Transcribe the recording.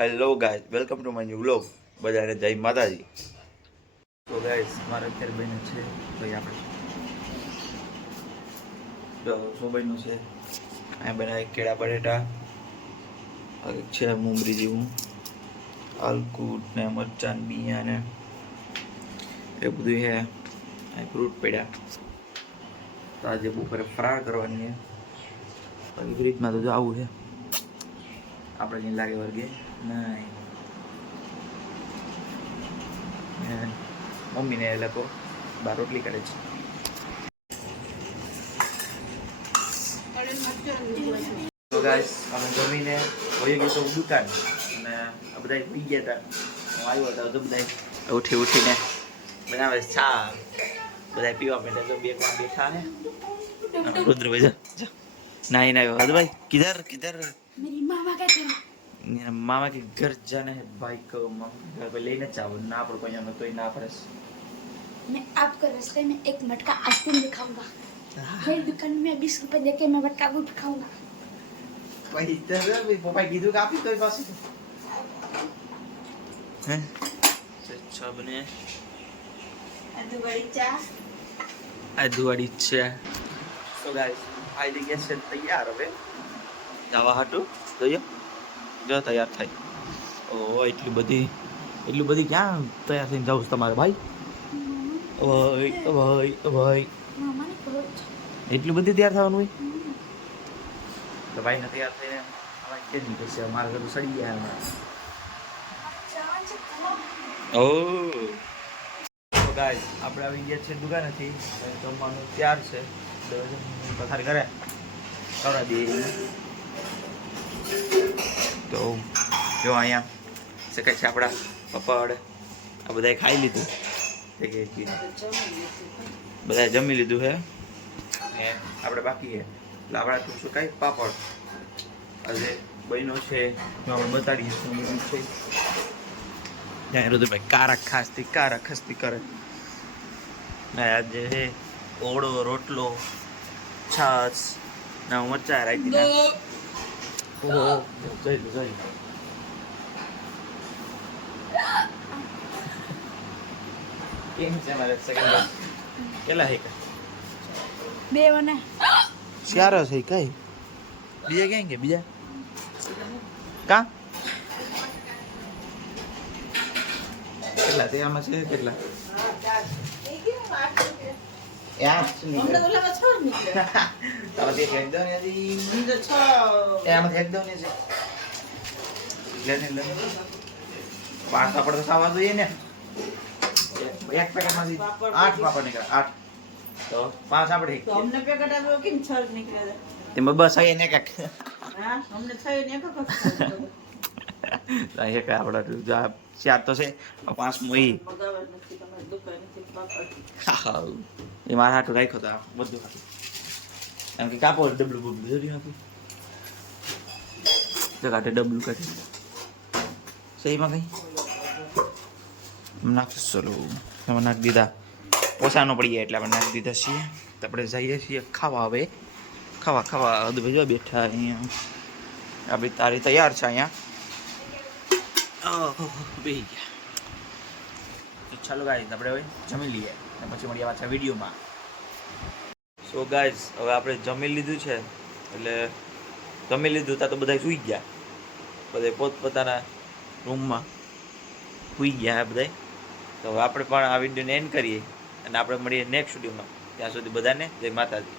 Hello guys, welcome to my new vlog. બધાને જય માતાજી. તો ગાઈઝ, મારે અત્યારે બન્યું છે ભાઈ આપણે તો શું બન્યું છે? અહીંયા બનાવે કેળા બટેટા, છે મુમરી જેવું, આલકૂટ ને મરચાં બિયા ને એ બધું છે. અહીં ફ્રૂટ પડ્યા. તો આજે બપોરે ફરાળ કરવાની છે. ફ્રીજમાં તો આવું છે આપણે નહીં લાગે વર્ગે નહીં. મમ્મીને એ લોકો બાર રોટલી કરે છે. તો ગાઈસ, અમે જમીને હોઈ ગઈ તો દુકાન અને આ બધા પી ગયા હતા. હું આવ્યો હતો તો બધા ઉઠીને બનાવે ચા. બધા પીવા માટે તો બે વાર બેઠા હે. रुद्र भाई नहीं नहीं भाई किधर किधर मेरी मामा का घर मेरा मामा के घर जाना है भाई को. घर पे लेना चाहो ना पड़ कोई हमें तो ही ना पड़े. मैं आपको रास्ते में एक मटका आइसक्रीम दिखाऊंगा. मेरी दुकान में 20 रुपए देके मैं मटका को दिखाऊंगा. भाई इधर भी पापा कीधु काफी तो पास हैं अच्छा बने आदुवाड़ी चा. तो गाइस आईडी गैस से तैयार હવે જવા હાટું જોયો જો તૈયાર થઈ. ઓ એટલી બધી ક્યાં તૈયાર થઈને જાવ તમારે ભાઈ? ભાઈ मामा ने करो એટલી બધી તૈયાર થવાનું હોય તો ભાઈ ને તૈયાર થઈને અમારે કે નહીં કહેશે અમારા ઘર સડી ગયા હમણાં. ઓ તો ગાઈસ આપણે આવી ગયા છે દુકાનેથી. જમવાનું તૈયાર છે. પથારી કરે કવડા દે તો જો અહીંયા શકાય છે આપણા પપ્પા આ બધાએ ખાઈ લીધું. બધાએ જમી લીધું છે ને આપણે બાકી છે એટલે આપણા તું શું કાંઈ પાપડ આજે બહેનો છે જો આપણે બતાડીએ શું બધું છે. ત્યાં રુદ્રભાઈ કારા ખસ્તી કરે ને આજે છે ઓળો રોટલો છાસ ના મરચા રાખી ના ઓહો જઈ કેમ છે મારે સેકન્ડ કેટલા હે બે વને ચાર છે કઈ બીજા ક્યાં કે બીજા કા કેટલા તે આમાં છે કેટલા પાંચ પાપડ તો ખાવા જોઈએ ને. એક પેકેટ માંથી 8 પાપડ નીકળ્યા 8 તો 5 આપણે અમને પેકેટ આવ્યો કેમ 6 નીકળ્યા તેમાં બસ આય ને કાક હા અમને 6 ને એક એક આપડા ચાર તો છે 5 મોઈ બગાવર નથી તમારી દુકાનથી પાપડ હા એ મારા હાટું રાખ્યો તો બધું હાટું એમ કે કાપો ડબલું બબલું જરી હતું જગાટે ડબલું કાઢી સહીમાં કઈ નાખીશ. ચલો એમાં નાખી દીધા. ઓછાનો પડી ગયા એટલે આપણે નાખી દીધા છીએ. તો આપણે જઈએ છીએ ખાવા. હવે ખાવા અદભુત બેઠા અહીંયા આપણી તારી તૈયાર છે અહીંયા બેસી ગયા. ચાલો ગાઈઝ આપણે હવે જમી લઈએ અને પછી મળીએ પાછા વિડીયોમાં. સો ગાઈઝ હવે આપણે જમી લીધું છે એટલે જમી લીધું ત્યાં તો બધા સૂઈ ગયા. બધા પોતપોતાના રૂમમાં સૂઈ ગયા બધા. તો હવે આપણે પણ આ વિડીયોને એન્ડ કરીએ અને આપણે મળીએ નેક્સ્ટ વિડીયોમાં. ત્યાં સુધી બધાને જય માતાજી.